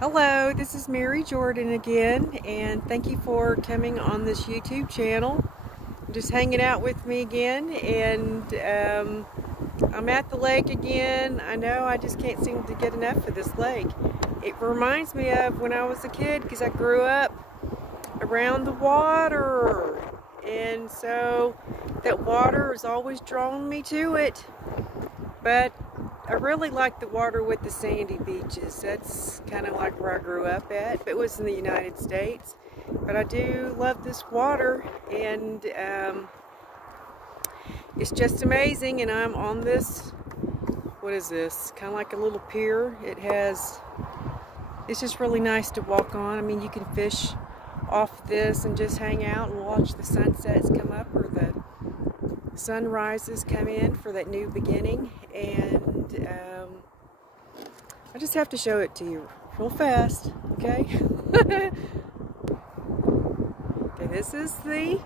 Hello, this is Mary Jordan again, and thank you for coming on this YouTube channel. Just hanging out with me again, and I'm at the lake again. I know I just can't seem to get enough of this lake. It reminds me of when I was a kid because I grew up around the water, and so that water has always drawn me to it. But I really like the water with the sandy beaches. That's kind of like where I grew up at, but it was in the United States. But I do love this water, and it's just amazing. And I'm on this, what is this? Kind of like a little pier. It's just really nice to walk on. I mean, you can fish off this and just hang out and watch the sunsets come up or the sunrises come in for that new beginning. And I just have to show it to you real fast, okay? Okay, this is the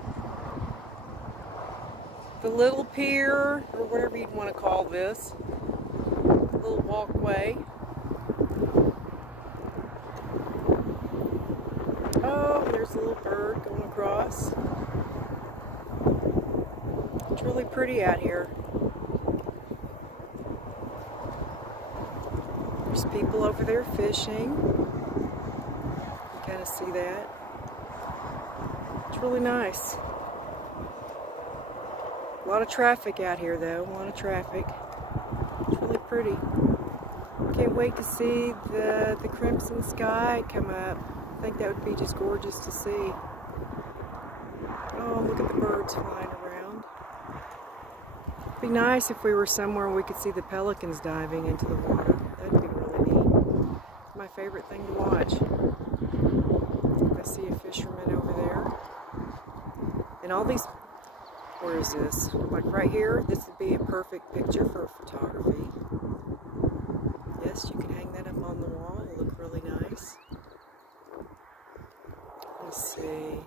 little pier, or whatever you'd want to call this, little walkway. Oh, there's a little bird going across. It's really pretty out here. There's people over there fishing. You kind of see that. It's really nice. A lot of traffic out here though, a lot of traffic. It's really pretty. Can't wait to see the crimson sky come up. I think that would be just gorgeous to see. Oh, look at the birds flying around. It'd be nice if we were somewhere we could see the pelicans diving into the water. That'd be really neat. It's my favorite thing to watch. I see a fisherman over there. And all these, where is this? Like right here, this would be a perfect picture for photography. Yes, you can hang that up on the wall. It'll look really nice. Let's see.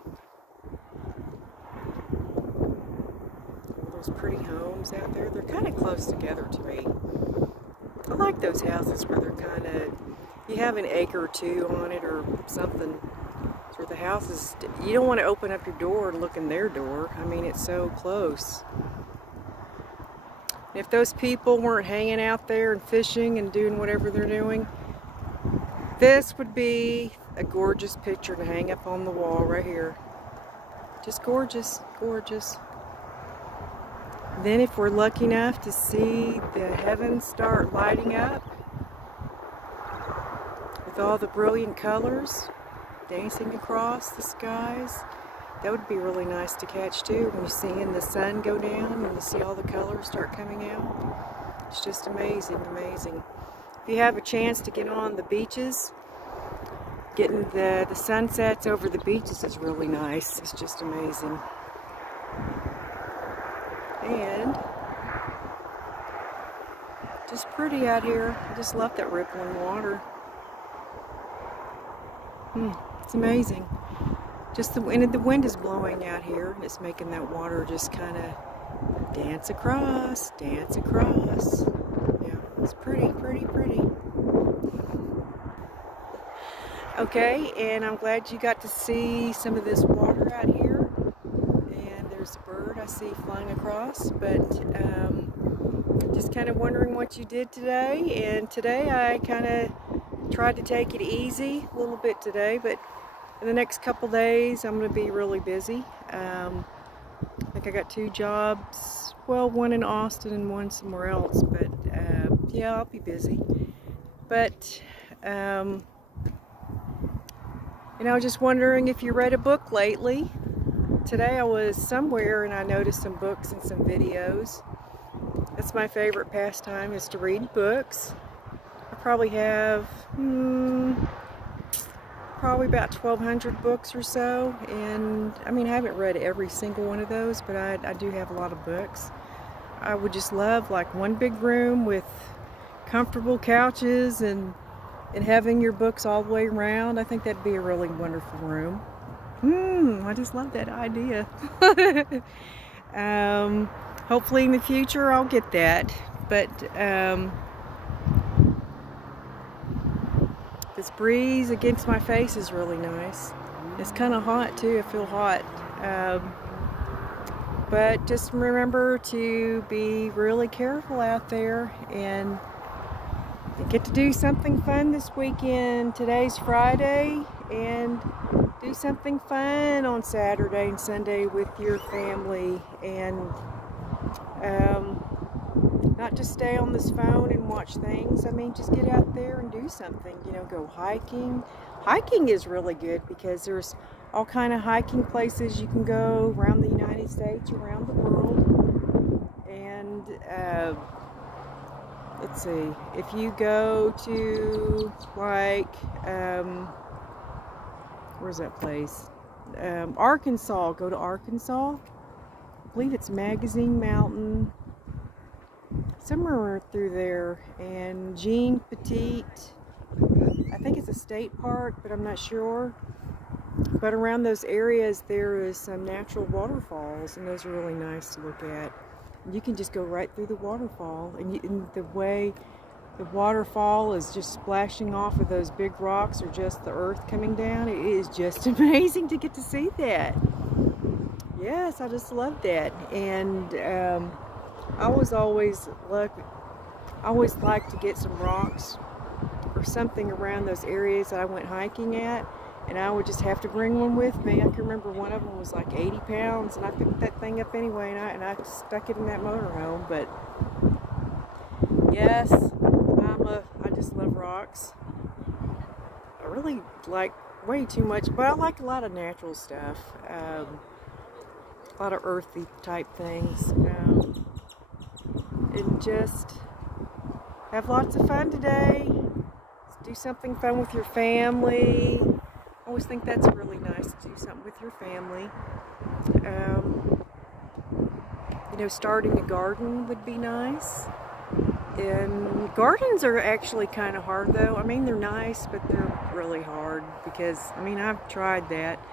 All those pretty homes out there. They're kind of close together to me. I like those houses where they're kind of, you have an acre or two on it or something. Where the houses, you don't want to open up your door and look in their door. I mean, it's so close. If those people weren't hanging out there and fishing and doing whatever they're doing, this would be a gorgeous picture to hang up on the wall right here. Just gorgeous, gorgeous. Then if we're lucky enough to see the heavens start lighting up with all the brilliant colors dancing across the skies, that would be really nice to catch too, when you see the sun go down and you see all the colors start coming out. It's just amazing, amazing. If you have a chance to get on the beaches, getting the sunsets over the beaches is really nice. It's just amazing. And just pretty out here. I just love that rippling water. It's amazing. Just the wind is blowing out here. It's making that water just kind of dance across, dance across. Yeah, it's pretty, pretty, pretty. Okay, and I'm glad you got to see some of this water out here. And there's a bird I see flying across, but just kind of wondering what you did today. And today I kind of tried to take it easy a little bit today, but in the next couple days I'm going to be really busy. I think I got 2 jobs, well, one in Austin and one somewhere else, but yeah, I'll be busy. But you know, I was just wondering if you read a book lately. Today I was somewhere and I noticed some books and some videos. That's my favorite pastime, is to read books. I probably have probably about 1,200 books or so, and I mean, I haven't read every single one of those, but I do have a lot of books. I would just love like one big room with comfortable couches and having your books all the way around. I think that'd be a really wonderful room. I just love that idea. Hopefully in the future I'll get that, but This breeze against my face is really nice. It's kind of hot too, I feel hot. But just remember to be really careful out there and get to do something fun this weekend. Today's Friday, and do something fun on Saturday and Sunday with your family, and not just stay on this phone and watch things. I mean, just get out there and do something, you know, go hiking. Hiking is really good because there's all kind of hiking places you can go around the United States, around the world. And let's see, if you go to like where's that place, Arkansas, go to Arkansas. I believe it's Magazine Mountain, somewhere through there. And Jean Petite, I think it's a state park, but I'm not sure. But around those areas there is some natural waterfalls, and those are really nice to look at. You can just go right through the waterfall, and the way the waterfall is just splashing off of those big rocks, or just the earth coming down, it is just amazing to get to see that. Yes, I just love that. And I was always like to get some rocks or something around those areas that I went hiking at, and I would just have to bring one with me. I can remember one of them was like 80 pounds, and I picked that thing up anyway, and I stuck it in that motorhome. But yes, I just love rocks. I really like way too much, but I like a lot of natural stuff, a lot of earthy type things, and just have lots of fun today. Do something fun with your family. I always think that's really nice to do something with your family. You know, starting a garden would be nice. And gardens are actually kind of hard though. I mean, they're nice, but they're really hard because, I mean, I've tried that.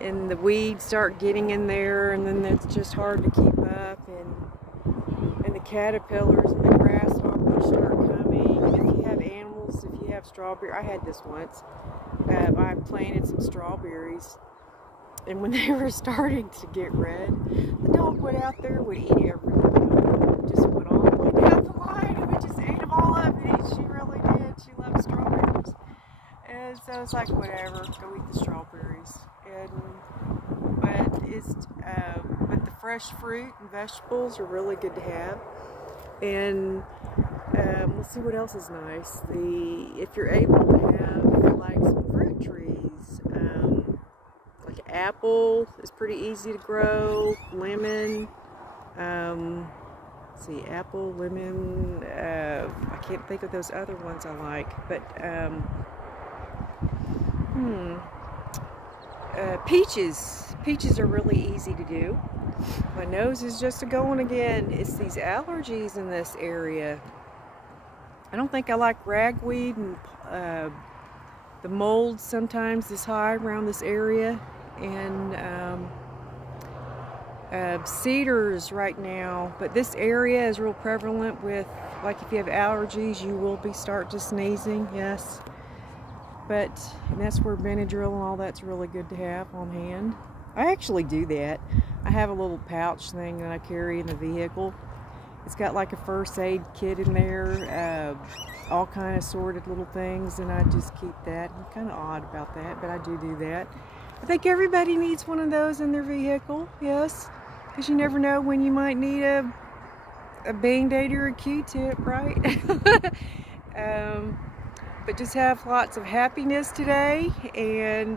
And the weeds start getting in there, and then it's just hard to keep up. And the caterpillars and the grasshoppers start coming. And if you have animals, if you have strawberry, I had this once. I planted some strawberries, and when they were starting to get red, the dog went out there and would eat everything. Just went all the way down the line and just ate them all up. And she really did. She loved strawberries. And so it's like, whatever, go eat the strawberries. But the fresh fruit and vegetables are really good to have. And let's see what else is nice. If you're able to have like some fruit trees, like apple is pretty easy to grow. Lemon, let's see, apple, lemon. I can't think of those other ones I like, but peaches. Peaches are really easy to do. My nose is just a-going again. It's these allergies in this area. I don't think I like ragweed, and the mold sometimes is high around this area, and cedars right now. But this area is real prevalent with, like, if you have allergies, you will start to sneezing. Yes. And that's where Benadryl and all that's really good to have on hand. I actually do that. I have a little pouch thing that I carry in the vehicle. It's got like a first aid kit in there, all kind of sorted little things, and I just keep that. I'm kind of odd about that, but I do that. I think everybody needs one of those in their vehicle, yes, because you never know when you might need a Band-Aid or a Q-tip, right? But just have lots of happiness today, and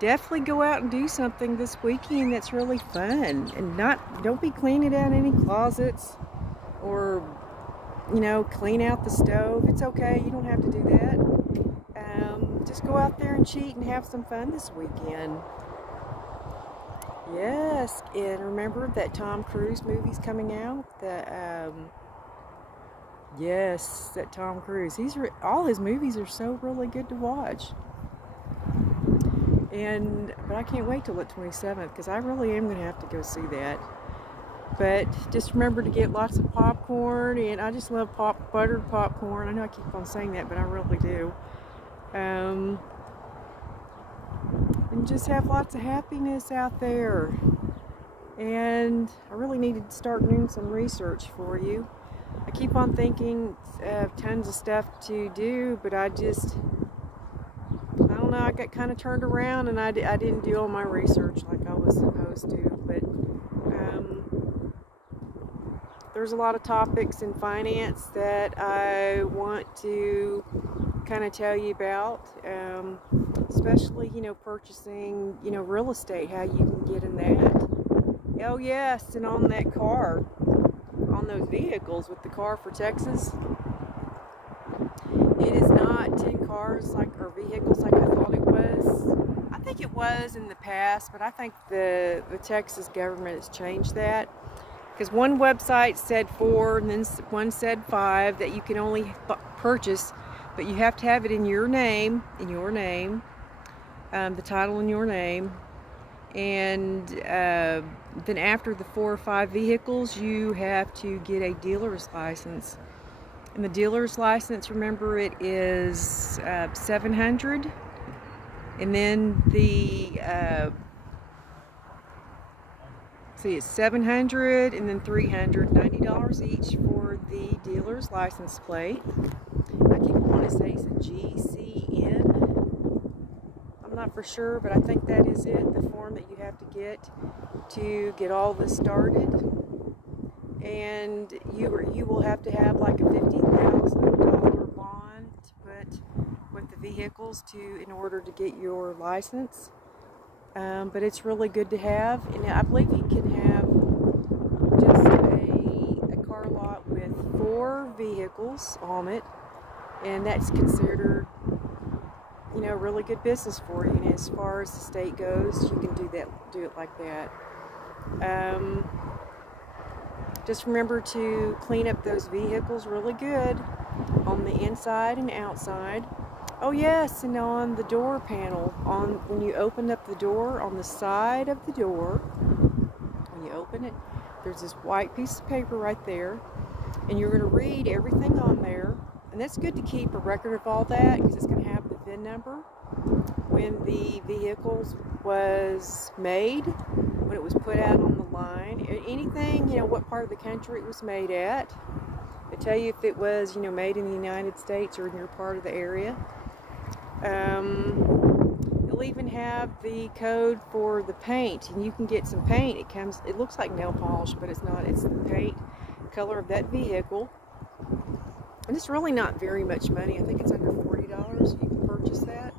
definitely go out and do something this weekend that's really fun. And don't be cleaning out any closets, or, you know, clean out the stove. It's okay, you don't have to do that. Just go out there and cheat and have some fun this weekend. Yes, and remember that Tom Cruise movie's coming out. Yes, that Tom Cruise. All his movies are so really good to watch. But I can't wait till the 27th, because I really am going to have to go see that. But just remember to get lots of popcorn, and I just love buttered popcorn. I know I keep on saying that, but I really do. and just have lots of happiness out there. And I really need to start doing some research for you. I keep on thinking of tons of stuff to do, but I don't know, I got kind of turned around and I didn't do all my research like I was supposed to. But there's a lot of topics in finance that I want to kind of tell you about, especially, you know, purchasing, you know, real estate, how you can get in that. Oh yes, and on that car, on those vehicles with the car for Texas, it is not 10 cars like, or vehicles like I thought it was. I think it was in the past, but I think the Texas government has changed that. Because one website said 4 and then one said 5 that you can only purchase, but you have to have it in your name, the title in your name. And then after the 4 or 5 vehicles, you have to get a dealer's license. And the dealer's license, remember, it is $700. And then the it's $700 and then $390 each for the dealer's license plate. I keep wanting to say it's a GCN. I'm not for sure, but I think that is it, the form that you have to get all this started. And you will have to have like a $50,000 bond to put with the vehicles in order to get your license. But it's really good to have, and I believe you can have just a car lot with 4 vehicles on it, and that's considered, you know, really good business for you. And as far as the state goes, you can do it like that. Just remember to clean up those vehicles really good on the inside and outside. Oh yes, and on the door panel, when you open up the door, on the side of the door, when you open it, there's this white piece of paper right there, and you're going to read everything on there. And that's good to keep a record of all that, because it's going to have the VIN number, when the vehicles was made, when it was put out on the line, anything, you know, what part of the country it was made at. They tell you if it was, you know, made in the United States or in your part of the area. You'll even have the code for the paint, and you can get some paint. It looks like nail polish, but it's not. It's the paint color of that vehicle. And it's really not very much money. I think it's under $40. You can purchase that.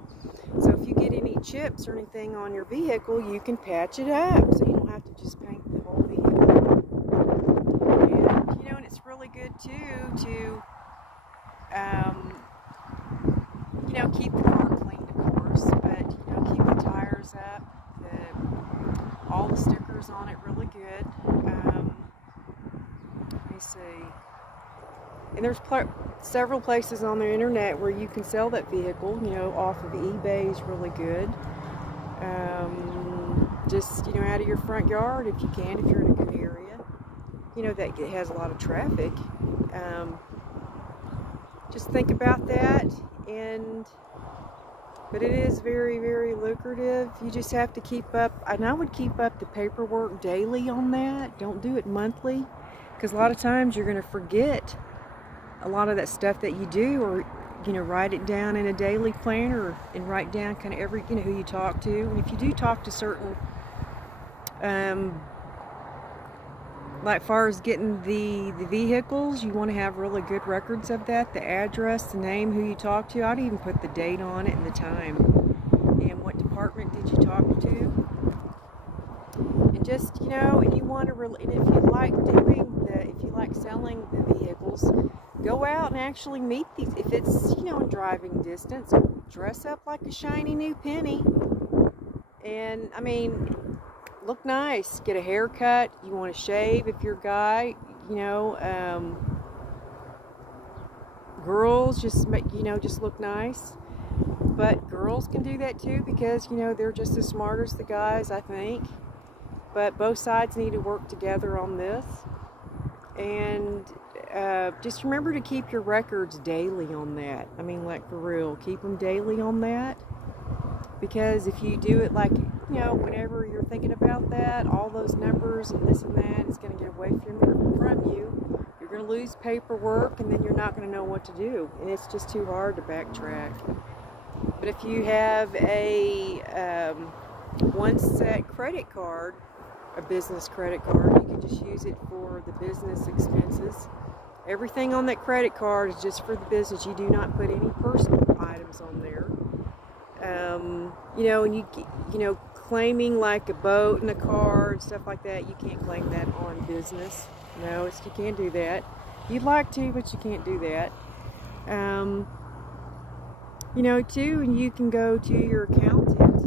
So if you get any chips or anything on your vehicle, you can patch it up, so you don't have to just paint the whole vehicle. And, you know, and it's really good too to you know, keep the car clean, of course, but, you know, keep the tires up, all the stickers on it really good. Let me see. And there's several places on the internet where you can sell that vehicle, you know, off of eBay is really good. Just, you know, out of your front yard if you can, if you're in a good area, you know, that it has a lot of traffic. Just think about that. But it is very, very lucrative. You just have to keep up, and I would keep up the paperwork daily on that. Don't do it monthly, because a lot of times you're going to forget a lot of that stuff that you do, or, you know, write it down in a daily planner and write down kind of every, you know, who you talk to. And if you do talk to certain, like far as getting the vehicles, you want to have really good records of that, the address, the name, who you talk to. I'd even put the date on it and the time, and what department did you talk to. And just, you know, and you want to really, and if you like selling the vehicles, go out and actually meet these. If it's, you know, in driving distance, dress up like a shiny new penny, and I mean, look nice, get a haircut, you want to shave if you're a guy, you know, girls just make, you know, just look nice. But girls can do that too, because, you know, they're just as smart as the guys, I think. But both sides need to work together on this. And just remember to keep your records daily on that. I mean, like, for real, keep them daily on that. Because if you do it, like, you know, whenever you're thinking about that, all those numbers and this and that is going to get away from you. You're going to lose paperwork, and then you're not going to know what to do. And it's just too hard to backtrack. But if you have a one set credit card, a business credit card, you can just use it for the business expenses. Everything on that credit card is just for the business. You do not put any personal items on there. You know, and you know, claiming like a boat and a car and stuff like that, you can't claim that on business. No, you can't do that. You'd like to, but you can't do that. You know, too, and you can go to your accountant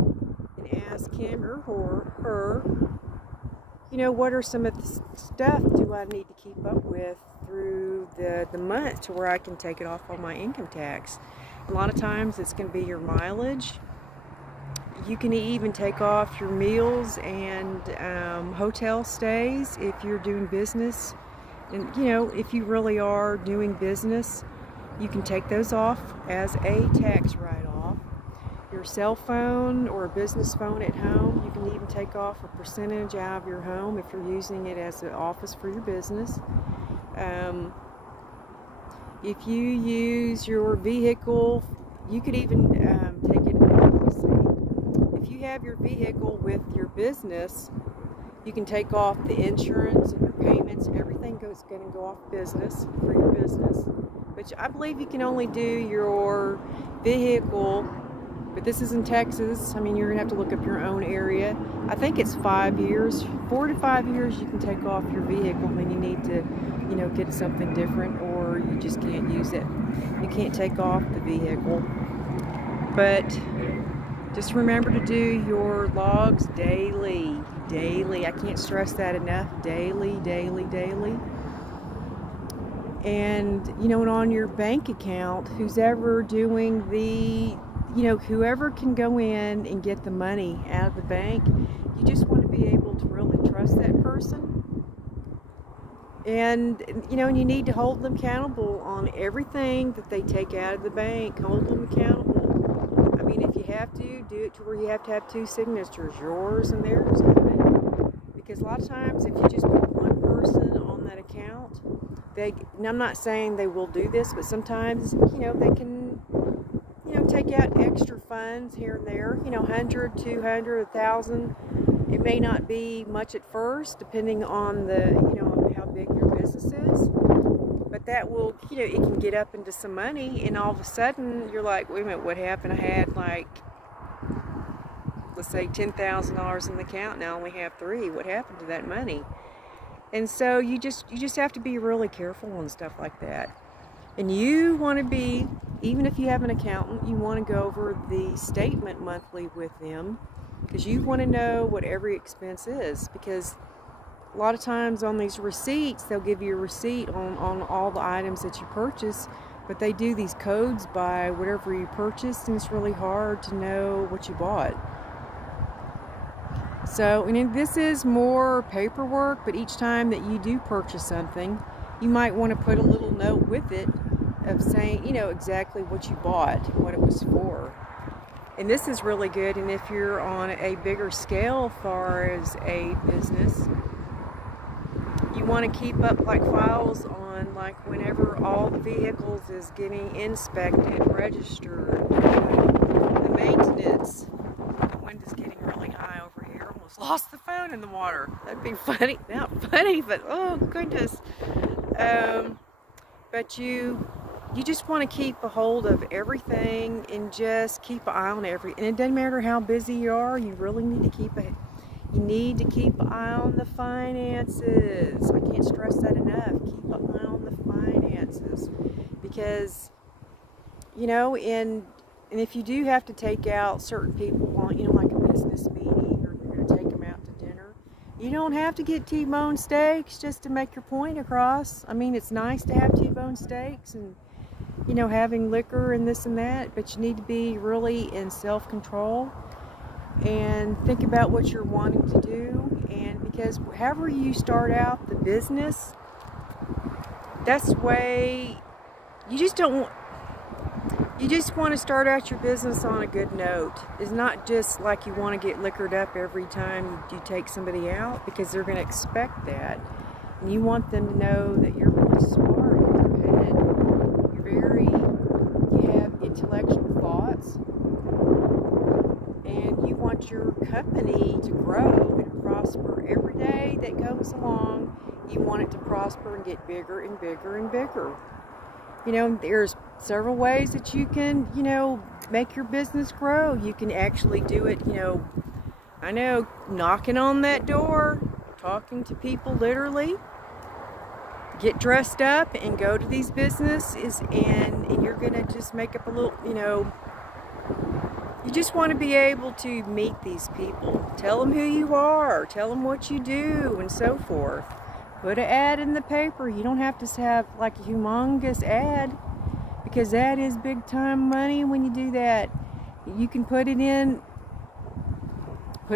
and ask him or her, you know, what are some of the stuff do I need to keep up with through the month to where I can take it off on my income tax. A lot of times it's going to be your mileage. You can even take off your meals and hotel stays if you're doing business. And, you know, if you really are doing business, you can take those off as a tax write-off. Your cell phone or a business phone at home, you can even take off a percentage out of your home if you're using it as an office for your business. If you use your vehicle, you could even take it, let's see, if you have your vehicle with your business, you can take off the insurance and your payments. Everything is going to go off business for your business. But I believe you can only do your vehicle, but this is in Texas. I mean, you're going to have to look up your own area. I think it's 5 years, 4 to 5 years you can take off your vehicle when you need to, you know, get something different, or you just can't use it. You can't take off the vehicle. But just remember to do your logs daily. Daily. I can't stress that enough. Daily, daily, daily. And, you know, and on your bank account, who's ever doing the, you know, whoever can go in and get the money out of the bank, you just want to be able to really trust that person. And, you know, and you need to hold them accountable on everything that they take out of the bank. Hold them accountable. I mean, if you have to, do it to where you have to have 2 signatures, yours and theirs on it. Because a lot of times, if you just put one person on that account, and I'm not saying they will do this, but sometimes, you know, they can, you know, take out extra funds here and there, you know, 100, 200, 1,000. It may not be much at first, depending on the, you know, on how big your business is, but that will, you know, it can get up into some money, and all of a sudden, you're like, wait a minute, what happened? I had, like, let's say $10,000 in the account, now I only have 3. What happened to that money? And so you just have to be really careful on stuff like that. And you want to be, even if you have an accountant, you want to go over the statement monthly with them, because you want to know what every expense is. Because a lot of times on these receipts, they'll give you a receipt on all the items that you purchase, but they do these codes by whatever you purchased, and it's really hard to know what you bought. So, and this is more paperwork, but each time that you do purchase something, you might want to put a little note with it of saying, you know, exactly what you bought, what it was for. And this is really good, and if you're on a bigger scale as far as a business, you want to keep up like files on like whenever all the vehicles is getting inspected, registered, the maintenance. The wind is getting really high over here. Almost lost the phone in the water. That'd be funny. Not funny, but oh goodness. But you just want to keep a hold of everything and just keep an eye on everything. And it doesn't matter how busy you are. You really need to keep an eye on the finances. I can't stress that enough. Keep an eye on the finances, because, you know, and if you do have to take out certain people on, you know, like a business meeting, or you're going to take them out to dinner, you don't have to get T-bone steaks just to make your point across. I mean, it's nice to have T-bone steaks and, you know, having liquor and this and that, but you need to be really in self-control and think about what you're wanting to do. And because however you start out the business, that's the way, you just don't, you just want to start out your business on a good note. It's not just like you want to get liquored up every time you take somebody out, because they're going to expect that. And you want them to know that you're really smart, you have intellectual thoughts, and you want your company to grow and prosper. Every day that goes along, you want it to prosper and get bigger and bigger and bigger. You know, there's several ways that you can, you know, make your business grow. You can actually do it, you know, I know, knocking on that door, talking to people literally. Get dressed up and go to these businesses, and you're going to just make up a little, you know, you just want to be able to meet these people. Tell them who you are, tell them what you do, and so forth. Put an ad in the paper. You don't have to have like a humongous ad, because that is big time money when you do that. You can put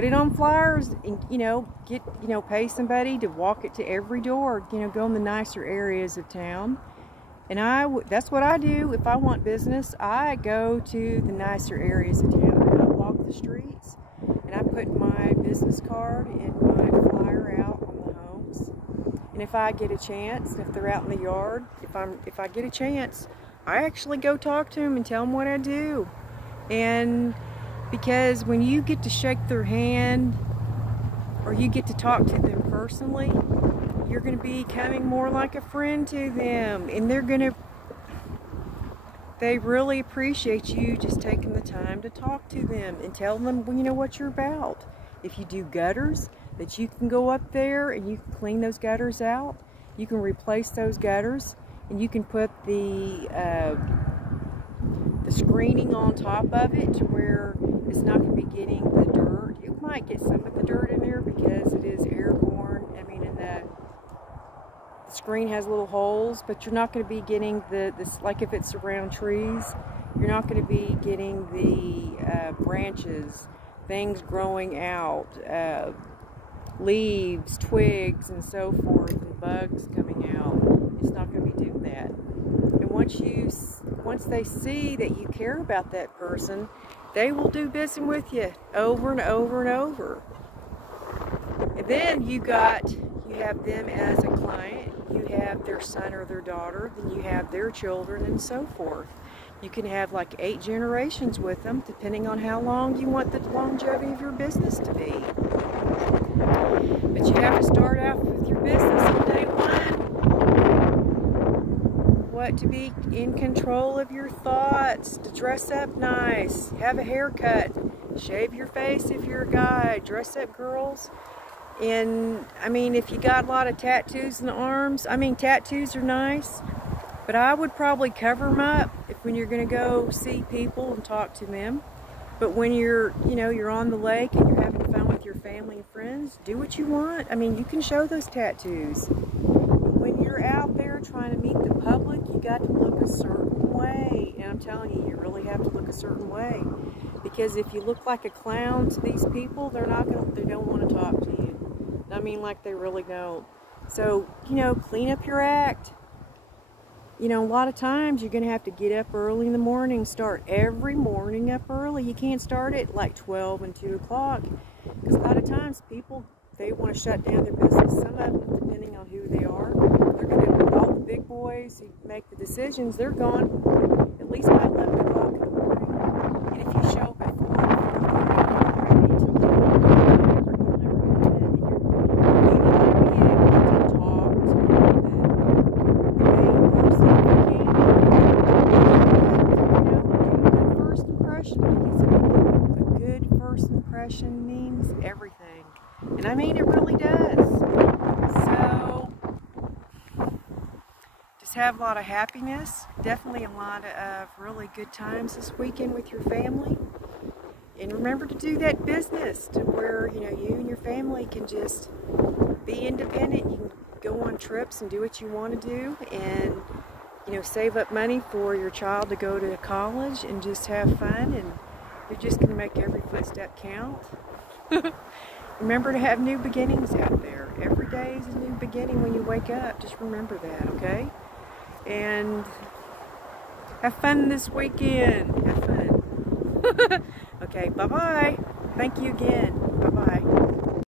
it on flyers, and, you know, pay somebody to walk it to every door, you know, go in the nicer areas of town. And that's what I do. If I want business, I go to the nicer areas of town, and I walk the streets, and I put my business card and my flyer out on the homes. And if I get a chance, if they're out in the yard, if I get a chance, I actually go talk to them and tell them what I do. And because when you get to shake their hand, or you get to talk to them personally, you're going to be becoming more like a friend to them, and they really appreciate you just taking the time to talk to them and tell them, well, you know, what you're about. If you do gutters, that you can go up there and you can clean those gutters out. You can replace those gutters, and you can put the screening on top of it to where it's not going to be getting the dirt. It might get some of the dirt in there because it is airborne. I mean, and the screen has little holes, but you're not going to be getting this, like if it's around trees, you're not going to be getting the branches, things growing out, leaves, twigs, and so forth, and bugs coming out. It's not going to be doing that. And once they see that you care about that person, they will do business with you over and over and over. And then you have them as a client, you have their son or their daughter, then you have their children, and so forth. You can have like 8 generations with them, depending on how long you want the longevity of your business to be. But you have to start out with your business on day one. To be in control of your thoughts, to dress up nice, have a haircut, shave your face if you're a guy, dress up girls. And I mean, if you got a lot of tattoos in the arms, I mean, tattoos are nice, but I would probably cover them up when you're going to go see people and talk to them. But when you're on the lake and you're having fun with your family and friends, do what you want. I mean, you can show those tattoos. When you're out there trying to meet the public, you got to look a certain way. And I'm telling you, you really have to look a certain way. Because if you look like a clown to these people, they don't want to talk to you. I mean, like, they really don't. So, you know, clean up your act. You know, a lot of times you're going to have to get up early in the morning, start every morning up early. You can't start at like 12 and 2 o'clock. Because a lot of times people, they want to shut down their business. Some of them, depending on who they are, they're going to, all the big boys who make the decisions, they're gone at least by 11 o'clock in the morning. And if you show up at 4 o'clock, you're ready to leave. Impression means everything, and I mean, it really does. So just have a lot of happiness, definitely a lot of really good times this weekend with your family, and remember to do that business to where, you know, you and your family can just be independent. You can go on trips and do what you want to do, and, you know, save up money for your child to go to college and just have fun, and you're just going to make every footstep count. Remember to have new beginnings out there. Every day is a new beginning when you wake up. Just remember that, okay? and have fun this weekend. Have fun. Okay, bye-bye. Thank you again. Bye-bye.